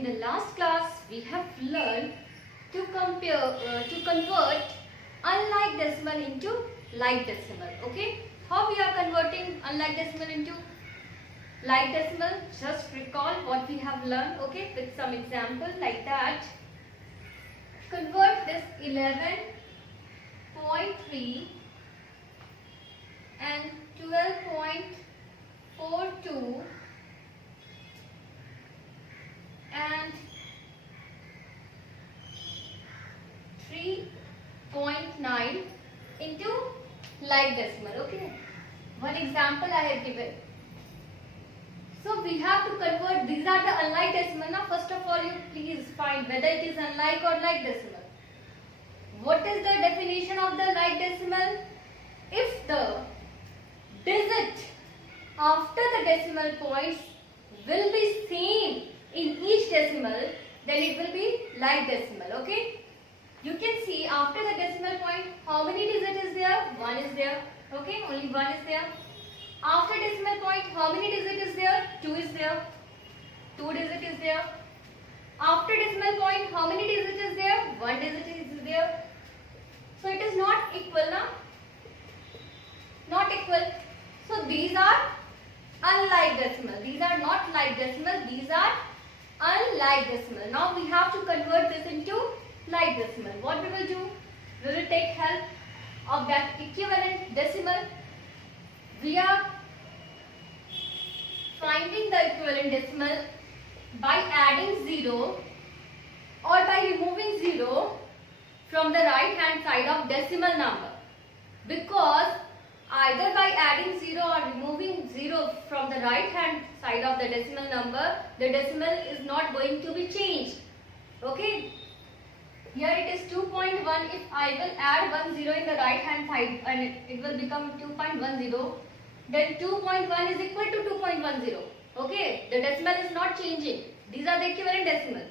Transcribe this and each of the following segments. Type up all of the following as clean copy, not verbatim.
in the last class we have learned to convert unlike decimal into like decimal. Okay, how we are converting unlike decimal into like decimal? Just recall what we have learned, okay, with some example like that. Convert this 11.3 and 12.42 and 3.9 into like decimal. Okay, one example I have given. So we have to convert, these are the unlike decimal. Now first of all you please find whether it is unlike or like decimal. What is the definition of the like decimal? If the digit after the decimal points will be same in each decimal, then it will be like decimal. Okay, you can see after the decimal point how many digit is there? 1 is there. Okay, only 1 is there. After decimal point how many digit is there? 2 is there. 2 digit is there. After decimal point how many digit is there? 1 digit is there. So it is not equal now. Not equal. So these are unlike decimal. These are not like decimal. These are unlike decimal. Now we have to convert this into like decimal. What we will do? We will take help of that equivalent decimal. We are finding the equivalent decimal by adding 0 or by removing 0 from the right hand side of decimal number, because either by adding 0 or removing 0 from the right hand side of the decimal number, the decimal is not going to be changed. Okay, here it is 2.1. If I will add 1 0 in the right hand side and it will become 2.10, then 2.1 is equal to 2.10. Okay, the decimal is not changing. These are the equivalent decimals.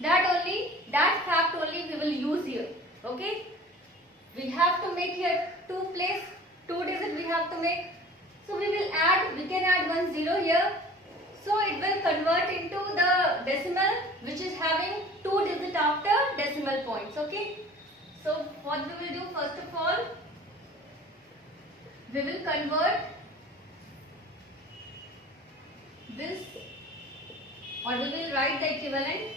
That fact only we will use here. Okay, we have to make here 2 digit we have to make. So we can add 1 0 here. So it will convert into the decimal which is having 2 digit after decimal points. Okay, so what we will do, first of all we will convert this, or we will write the equivalent.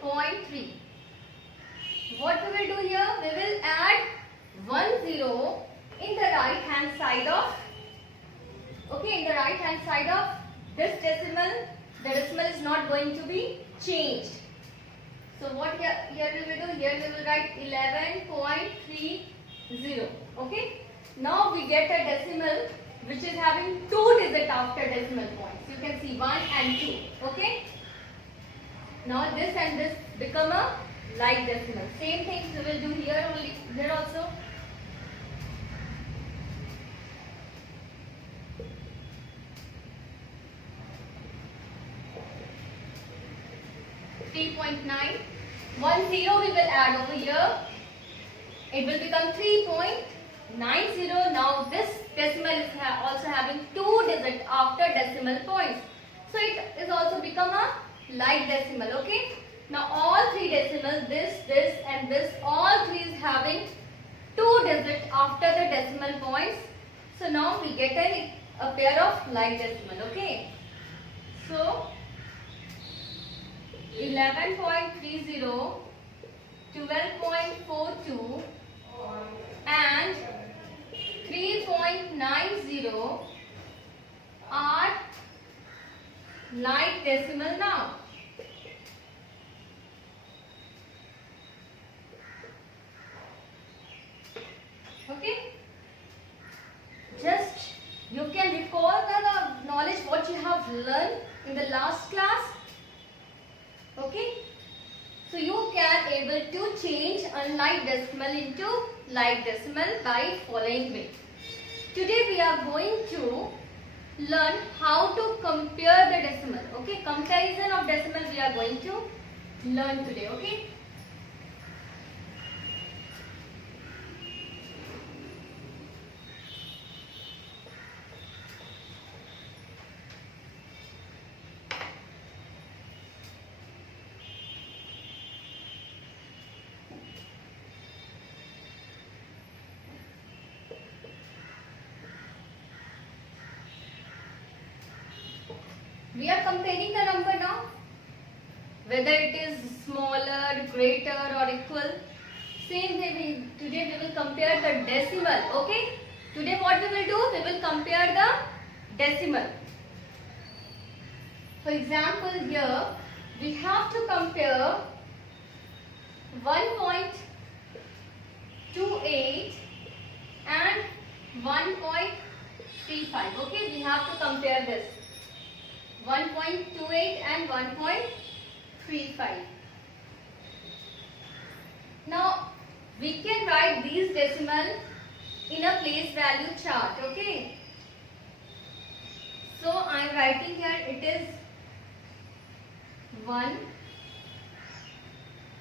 .3. What we will do here? We will add 1 0 in the right hand side of, okay, in the right hand side of this decimal. The decimal is not going to be changed. So what here we will do? Here we will write 11.30. Okay. Now we get a decimal which is having 2 digit after decimal points. You can see 1 and 2. Okay. Now this and this become a like decimal. Same things we will do here also. .9. 1 0 we will add over here. It will become 3.90. Now this decimal is also having 2 digit after decimal points. So it is also become a like decimal. Okay. Now all 3 decimals, this and this, all 3 is having 2 digit after the decimal points. So now we get a pair of like decimal. Okay. So 11.30, 12.42 and 3.90 are like decimal now. Okay, just you can recall the knowledge what you have learned in the last class. Okay, so you can able to change unlike decimal into like decimal by following way. Today we are going to learn how to compare the decimal. Okay, comparison of decimal we are going to learn today. Okay, We are comparing the number now, whether it is smaller, greater or equal. Same way today we will compare the decimal. Okay, today what we will do, we will compare the decimal. For example, here we have to compare 1.28 and 1.35. Okay, we have to compare this 1.28 and 1.35. Now we can write these decimal in a place value chart. Okay, so I am writing here, it is 1,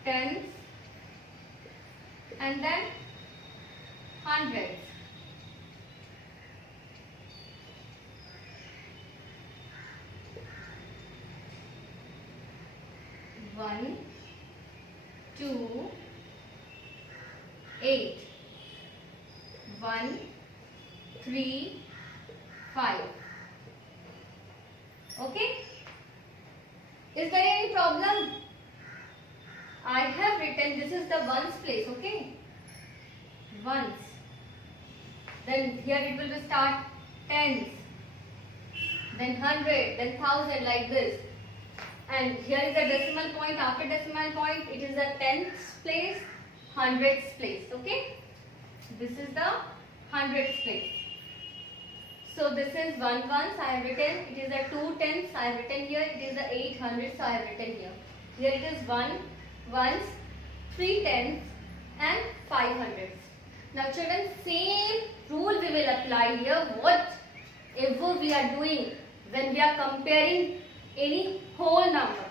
tens and then hundreds. One, 2, 8. 1, 3, 5. Okay? Is there any problem? I have written, this is the ones place, okay? Ones. Then here it will be start tens, then hundred, then thousand, like this. And here is the decimal point. After decimal point, it is the tenths place, hundredths place. Okay? This is the hundredths place. So this is 1 ones I have written. It is the 2 tenths I have written here. It is the 8 hundredths I have written here. Here it is 1 ones, 3 tenths and 5 hundredths. Now children, same rule we will apply here. Whatever we are doing when we are comparing any whole number.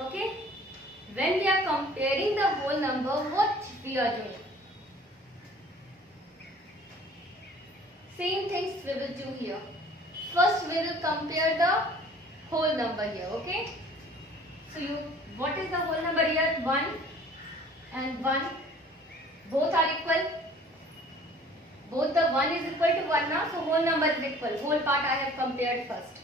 Okay? When we are comparing the whole number, what we are doing? Same things we will do here. First we will compare the whole number here. Okay? So what is the whole number here? 1 and 1. Both are equal. Both the 1 is equal to 1 now. So whole number is equal. Whole part I have compared first.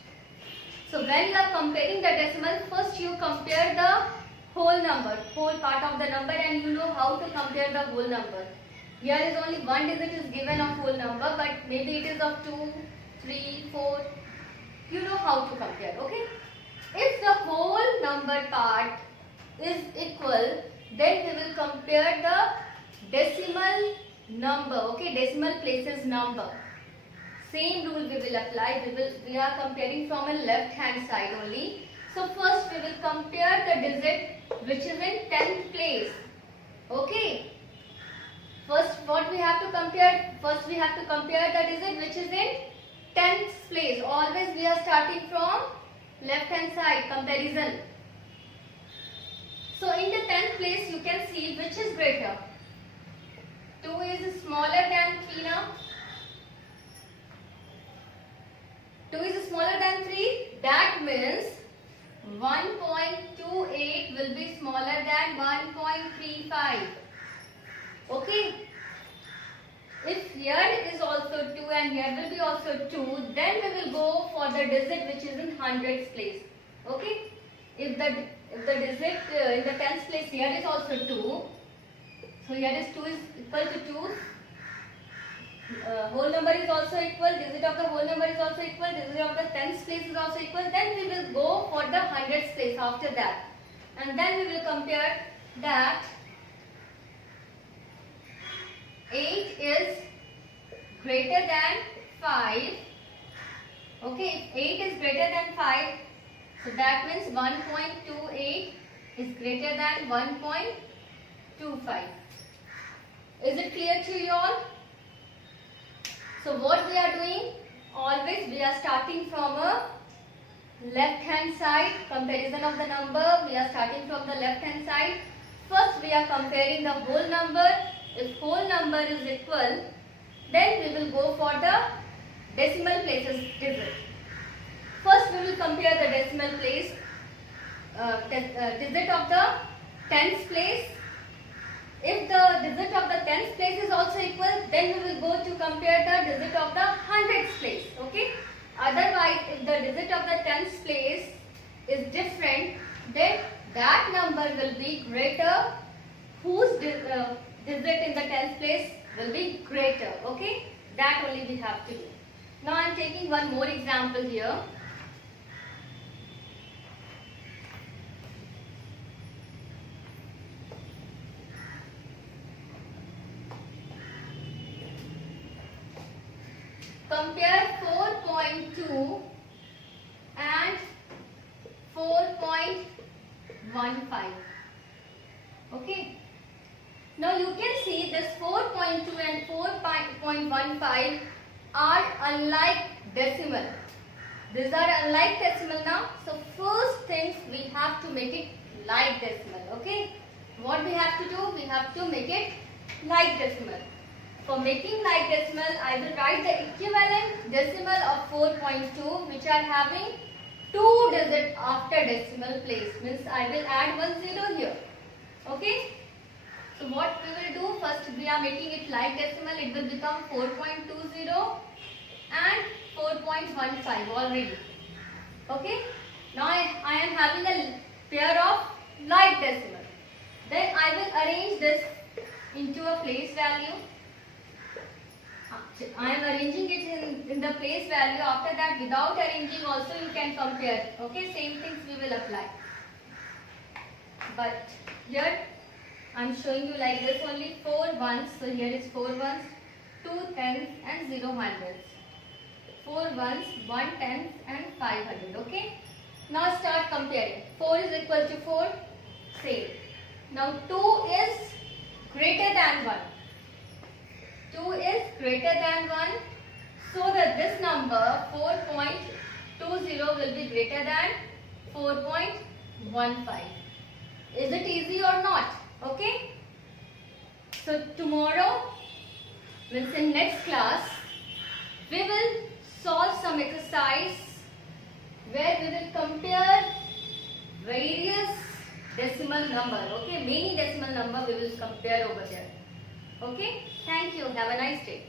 So when you are comparing the decimal, first you compare the whole number, whole part of the number, and you know how to compare the whole number. Here is only one digit is given of whole number, but maybe it is of 2, 3, 4. You know how to compare, okay? If the whole number part is equal, then we will compare the decimal number, okay? Decimal places number. Same rule we will apply. We are comparing from a left hand side only. So first we will compare the digit which is in 10th place. Okay. First what we have to compare? First we have to compare the digit which is in 10th place. Always we are starting from left hand side comparison. So in the 10th place you can see which is greater. 2 is smaller than 3 now. 2 is smaller than 3. That means 1.28 will be smaller than 1.35. Okay. If here is also 2 and here will be also 2, then we will go for the digit which is in hundreds place. Okay. If the digit in the tens place here is also 2. So here is 2 is equal to 2. Whole number is also equal, digit of the whole number is also equal, digit of the tens place is also equal, then we will go for the hundreds place after that. And then we will compare that 8 is greater than 5. Okay, if 8 is greater than 5, so that means 1.28 is greater than 1.25. Is it clear to you all? So what we are doing, always we are starting from a left hand side, comparison of the number, we are starting from the left hand side. First we are comparing the whole number. If whole number is equal, then we will go for the decimal places digit. First we will compare the decimal place, digit of the tens place. If the digit of the tens place is also equal, then we will go to compare the digit of the hundreds place. Okay. Otherwise, if the digit of the tens place is different, then that number will be greater. Whose digit in the tens place will be greater? Okay, that only we have to do. Now I am taking one more example here. Compare 4.2 and 4.15. Okay. Now you can see this 4.2 and 4.15 are unlike decimal. These are unlike decimal now. So first things we have to make it like decimal. Okay. What we have to do? We have to make it like decimal. For making like decimal, I will write the equivalent decimal of 4.2, which are having 2 digits after decimal place. Means I will add 1 0 here. Okay. So what we will do, first we are making it like decimal, it will become 4.20 and 4.15 already. Okay. Now I am having a pair of like decimal. Then I will arrange this into a place value. I am arranging it in the place value. After that, without arranging also you can compare. Okay, same things we will apply. But here I am showing you like this only 4 ones. So here is 4 ones, 2 tens and 0 hundreds. 4 ones, 1 tens and 500. Okay. Now start comparing. 4 is equal to 4. Same. Now 2 is greater than 1. 2 is greater than 1, so that this number 4.20 will be greater than 4.15. Is it easy or not? Okay. So tomorrow, means in next class, we will solve some exercise where we will compare various decimal number. Okay, many decimal number we will compare over there. Okay, thank you. Have a nice day.